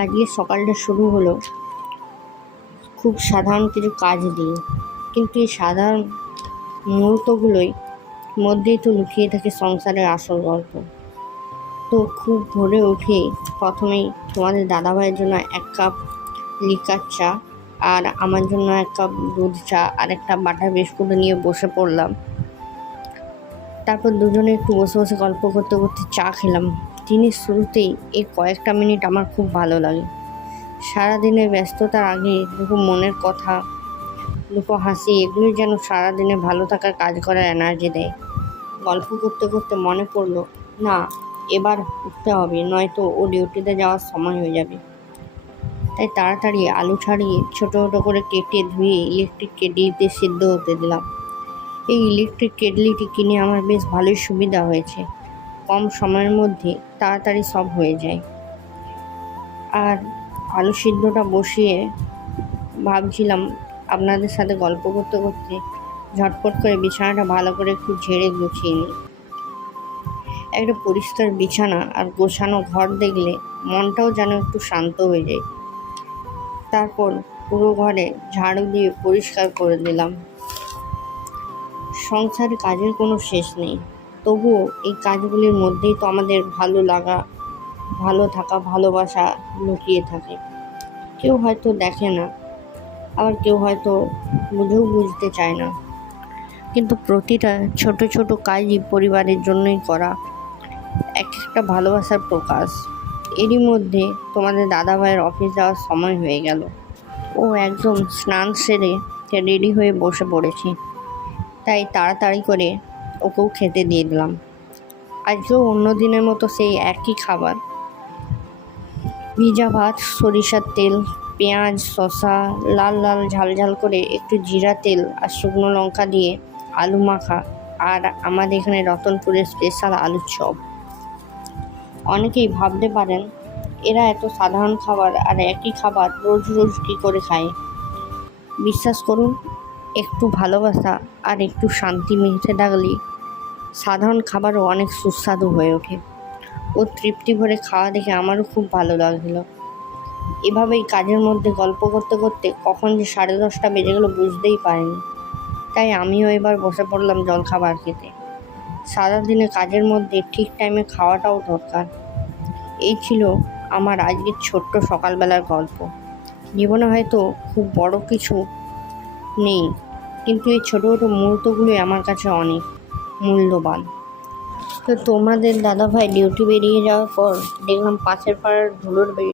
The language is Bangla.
আজকে সকালটা শুরু হলো খুব সাধারণ কিছু কাজ দিয়ে, কিন্তু এই সাধারণ মুহূর্তগুলোই মধ্যেই তো লুকিয়ে থাকে সংসারের আসল গল্প। তো খুব ভোরে উঠে প্রথমেই তোমাদের দাদাভাইয়ের জন্য 1 কাপ লিকার চা আর আমার জন্য 1 কাপ দুধ চা আর একটা বাটার বিস্কুট নিয়ে বসে পড়লাম। তারপর দুজনে একটু বসে বসে গল্প করতে করতে চা খেলাম। দিনের শুরুতেই এই কয়েকটা মিনিট আমার খুব ভালো লাগে। সারাদিনের ব্যস্ততার আগে দুটো মনের কথা, দুটো হাসি, এগুলি যেন সারাদিনে ভালো থাকার কাজ করার এনার্জি দেয়। গল্প করতে করতে মনে পড়লো, না এবার উঠতে হবে, নয়তো ও ডিউটিতে যাওয়ার সময় হয়ে যাবে। তাই তাড়াতাড়ি আলু ছাড়িয়ে ছোটো ছোটো করে কেটে ধুয়ে ইলেকট্রিক কেটলিতে সিদ্ধ হতে দিলাম। এই ইলেকট্রিক কেটলিটি কিনে আমার বেশ ভালোই সুবিধা হয়েছে। কম সময়ের মধ্যে তাড়াতাড়ি সব হয়ে যায়। আর আলু সিদ্ধটা বসিয়ে ভাবছিলাম আপনাদের সাথে গল্প করতে করতে ঝটপট করে বিছানাটা ভালো করে একটু ঝেড়ে গুছিয়ে নিই। একটা পরিষ্কার বিছানা আর গোছানো ঘর দেখলে মনটাও যেন একটু শান্ত হয়ে যায়। তারপর পুরো ঘরে ঝাড়ু দিয়ে পরিষ্কার করে দিলাম। সংসারে কাজের কোনো শেষ নেই, তবুও এই কাজগুলির মধ্যেই তো আমাদের ভালো লাগা, ভালো থাকা, ভালোবাসা লুকিয়ে থাকে। কেউ হয়তো দেখে না, আবার কেউ হয়তো বুঝতে চায় না, কিন্তু প্রতিটা ছোট ছোট কাজই পরিবারের জন্যই করা একটা ভালোবাসার প্রকাশ। এরই মধ্যে তোমাদের দাদাভাইয়ের অফিস যাওয়ার সময় হয়ে গেল। ও একদম স্নান সেরে রেডি হয়ে বসে পড়েছে, তাই তাড়াতাড়ি করে ওকেও খেতে দিয়ে দিলাম। আজকেও অন্য দিনের মতো সেই একই খাবার, ভিজা ভাত, সরিষার তেল, পেঁয়াজ, শসা, লাল লাল ঝাল ঝাল করে একটু জিরা তেল আর শুকনো লঙ্কা দিয়ে আলু মাখা, আর আমাদের এখানে রতনপুরের স্পেশাল আলুর চপ। অনেকেই ভাবতে পারেন এরা এত সাধারণ খাবার আর একই খাবার রোজ রোজ কী করে খায়। বিশ্বাস করুন, একটু ভালোবাসা আর একটু শান্তি মিশে থাকলে সাধারণ খাবারও অনেক সুস্বাদু হয়ে ওঠে। ও তৃপ্তি ভরে খাওয়া দেখে আমারও খুব ভালো লাগছিল। এভাবেই কাজের মধ্যে গল্প করতে করতে কখন যে 10:30 বেজে গেল বুঝতেই পারিনি। তাই আমিও এবার বসে পড়লাম জলখাবার খেতে। সারাদিনে কাজের মধ্যে ঠিক টাইমে খাওয়াটাও দরকার। এই ছিল আমার আজকের ছোট্ট সকালবেলার গল্প। জীবনে হয়তো খুব বড় কিছু নেই, কিন্তু এই ছোটো ছোটো মুহূর্তগুলোই আমার কাছে অনেক মূল্যবান। তো তোমাদের দাদাভাই ডিউটি বেরিয়ে যাওয়ার পর দেখলাম পাশের পাড়ার ধুলোর